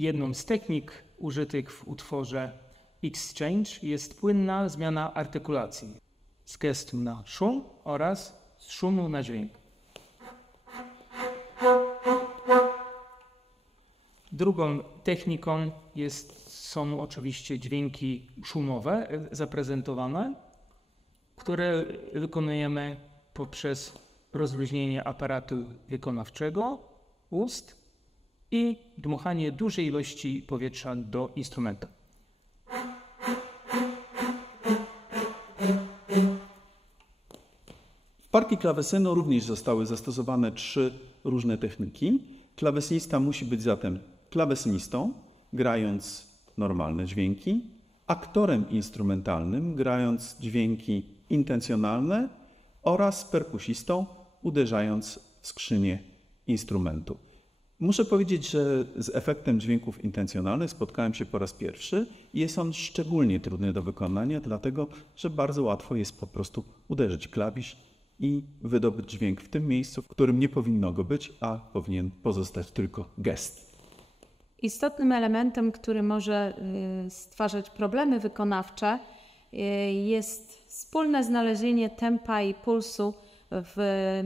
Jedną z technik użytych w utworze Exchange jest płynna zmiana artykulacji z gestu na szum oraz z szumu na dźwięk. Drugą techniką są oczywiście dźwięki szumowe zaprezentowane, które wykonujemy poprzez rozluźnienie aparatu wykonawczego ust i dmuchanie dużej ilości powietrza do instrumenta. W partii klawesynu również zostały zastosowane 3 różne techniki. Klawesynista musi być zatem klawesynistą, grając normalne dźwięki, aktorem instrumentalnym, grając dźwięki intencjonalne oraz perkusistą, uderzając w skrzynię instrumentu. Muszę powiedzieć, że z efektem dźwięków intencjonalnych spotkałem się po raz pierwszy i jest on szczególnie trudny do wykonania, dlatego że bardzo łatwo jest po prostu uderzyć klawisz i wydobyć dźwięk w tym miejscu, w którym nie powinno go być, a powinien pozostać tylko gest. Istotnym elementem, który może stwarzać problemy wykonawcze, jest wspólne znalezienie tempa i pulsu w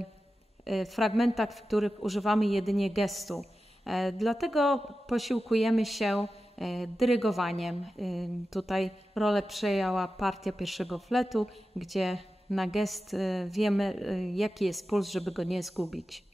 fragmentach, w których używamy jedynie gestu. Dlatego posiłkujemy się dyrygowaniem. Tutaj rolę przejęła partia pierwszego fletu, gdzie na gest wiemy, jaki jest puls, żeby go nie zgubić.